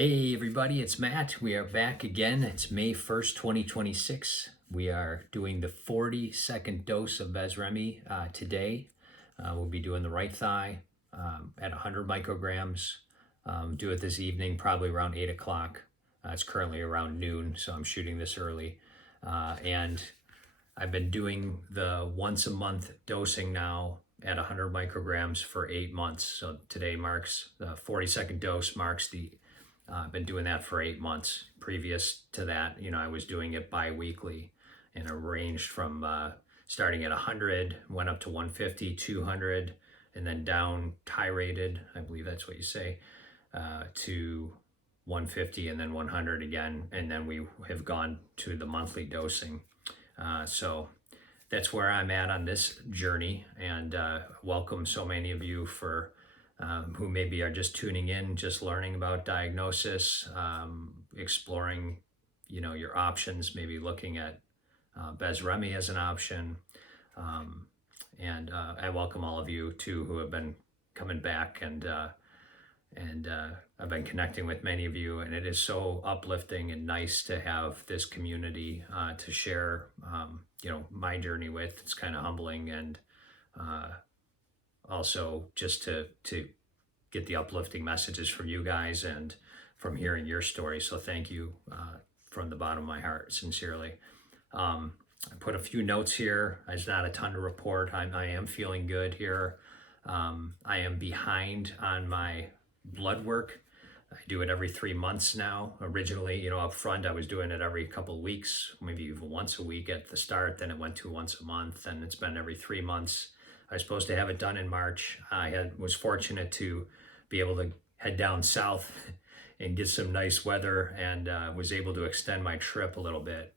Hey everybody, it's Matt. We are back again. It's May 1st, 2026. We are doing the 42nd dose of Besremi today. We'll be doing the right thigh at 100 micrograms. Do it this evening, probably around 8 o'clock. It's currently around noon, so I'm shooting this early. And I've been doing the once a month dosing now at 100 micrograms for 8 months. So today marks the 42nd dose, marks the I've been doing that for 8 months. Previous to that, I was doing it bi-weekly, and it ranged from starting at 100, went up to 150, 200, and then down titrated, I believe that's what you say, to 150 and then 100 again. And then we have gone to the monthly dosing. So that's where I'm at on this journey, and welcome so many of you for who maybe are just tuning in, just learning about diagnosis, exploring, your options, maybe looking at Besremi as an option. And I welcome all of you too who have been coming back, and I've been connecting with many of you, and it is so uplifting and nice to have this community to share, my journey with. It's kind of humbling, and also just to get the uplifting messages from you guys and from hearing your story. So thank you from the bottom of my heart, sincerely. I put a few notes here. There's not a ton to report. I am feeling good here. I am behind on my blood work. I do it every 3 months now. Originally, up front, I was doing it every couple of weeks, maybe even once a week at the start. Then it went to once a month, and it's been every 3 months. I was supposed to have it done in March. I was fortunate to be able to head down south and get some nice weather, and was able to extend my trip a little bit.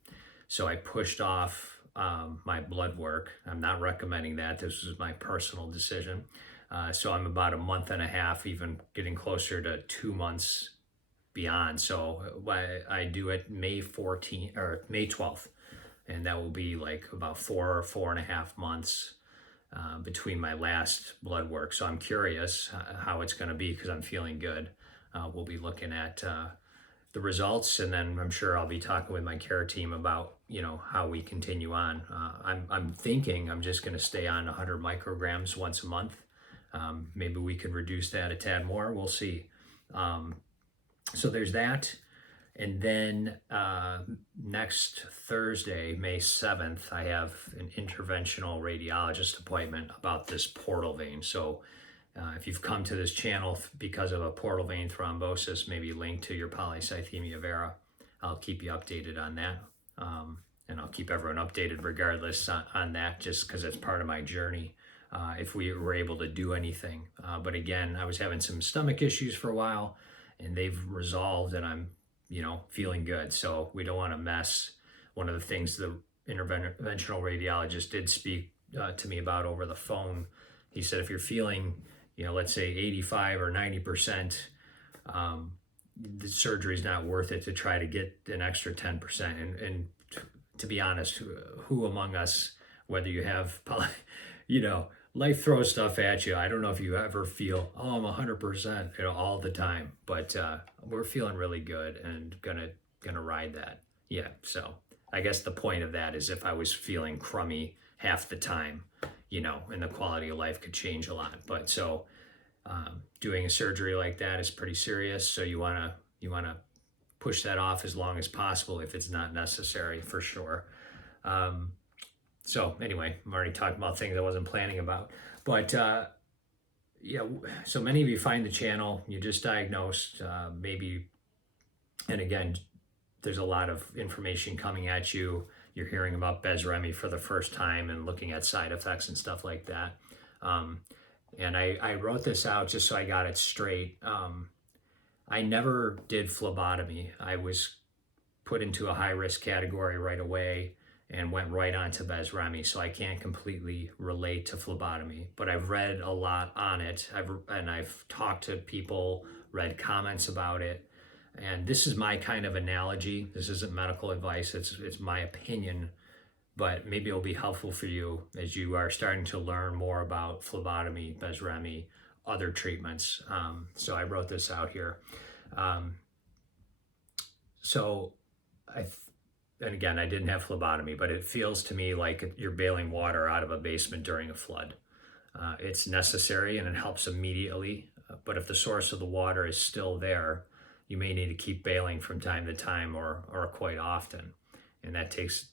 So I pushed off my blood work. I'm not recommending that. This was my personal decision. So I'm about a month and a half, even getting closer to 2 months beyond. So I do it May 14th or May 12th, and that will be like about 4.5 months between my last blood work. So I'm curious how it's going to be, because I'm feeling good. We'll be looking at the results, and then I'm sure I'll be talking with my care team about how we continue on. I'm thinking I'm just going to stay on 100 micrograms once a month. Maybe we can reduce that a tad more. We'll see. So there's that. And then next Thursday, May 7th, I have an interventional radiologist appointment about this portal vein. So if you've come to this channel because of a portal vein thrombosis, maybe linked to your polycythemia vera, I'll keep you updated on that. And I'll keep everyone updated regardless on that, just because it's part of my journey. If we were able to do anything. But again, I was having some stomach issues for a while, and they've resolved, and I'm feeling good. So we don't want to mess. One of the things the interventional radiologist did speak to me about over the phone, he said, if you're feeling, let's say 85 or 90%, the surgery is not worth it to try to get an extra 10%. And to be honest, who among us, whether you have, life throws stuff at you. I don't know if you ever feel, I'm 100%, all the time, but we're feeling really good and gonna ride that. Yeah. So I guess the point of that is, if I was feeling crummy half the time, and the quality of life could change a lot. But so doing a surgery like that is pretty serious. So you wanna push that off as long as possible if it's not necessary, for sure. So anyway, I'm already talking about things I wasn't planning about. But so many of you find the channel, you just diagnosed, maybe, and again, there's a lot of information coming at you. You're hearing about Besremi for the first time and looking at side effects and stuff like that. And I wrote this out just so I got it straight. I never did phlebotomy. I was put into a high-risk category right away and went right on to Besremi, so I can't completely relate to phlebotomy, but I've read a lot on it. I've talked to people, read comments about it, and this is my kind of analogy. This isn't medical advice, it's my opinion, but maybe it'll be helpful for you as you are starting to learn more about phlebotomy, Besremi, other treatments. So I wrote this out here. So and again, I didn't have phlebotomy, but it feels to me like you're bailing water out of a basement during a flood. It's necessary and it helps immediately, but if the source of the water is still there, you may need to keep bailing from time to time or quite often, and that takes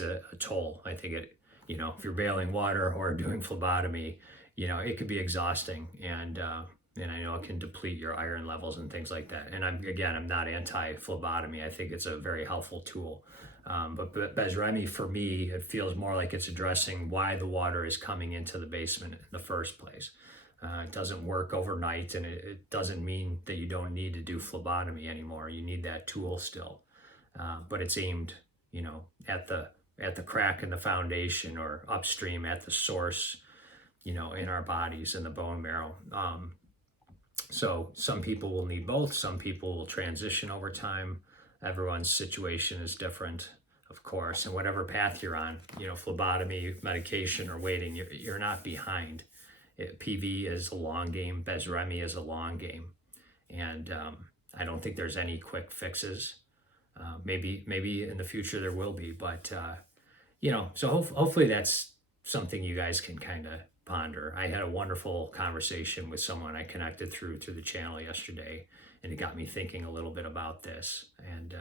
a toll. I think if you're bailing water or doing phlebotomy, it could be exhausting, and I know it can deplete your iron levels and things like that. And I'm not anti phlebotomy. I think it's a very helpful tool. But Besremi, for me, it feels more like it's addressing why the water is coming into the basement in the first place. It doesn't work overnight, and it doesn't mean that you don't need to do phlebotomy anymore. You need that tool still, but it's aimed, at the crack in the foundation or upstream at the source, in our bodies, in the bone marrow. So some people will need both. Some people will transition over time. Everyone's situation is different, of course, and whatever path you're on, phlebotomy, medication, or waiting, you're not behind. PV is a long game. Besremi is a long game, and I don't think there's any quick fixes. Maybe in the future there will be, but so hopefully that's something you guys can kind of ponder. I had a wonderful conversation with someone I connected through the channel yesterday, and it got me thinking a little bit about this. And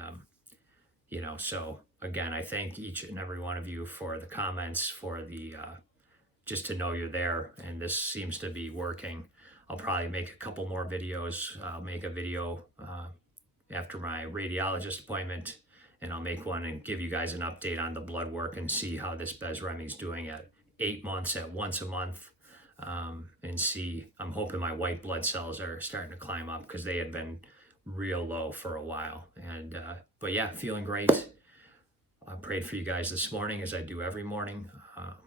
so again, I thank each and every one of you for the comments, for the just to know you're there, and this seems to be working. I'll probably make a couple more videos. I'll make a video after my radiologist appointment, and I'll make one and give you guys an update on the blood work and see how this Besremi's doing at 8 months, at once a month, and see. I'm hoping my white blood cells are starting to climb up because they had been real low for a while. And but yeah, feeling great. I prayed for you guys this morning, as I do every morning.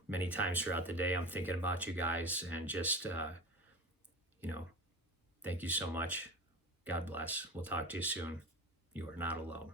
Many times throughout the day, I'm thinking about you guys, and just thank you so much. God bless. We'll talk to you soon. You are not alone.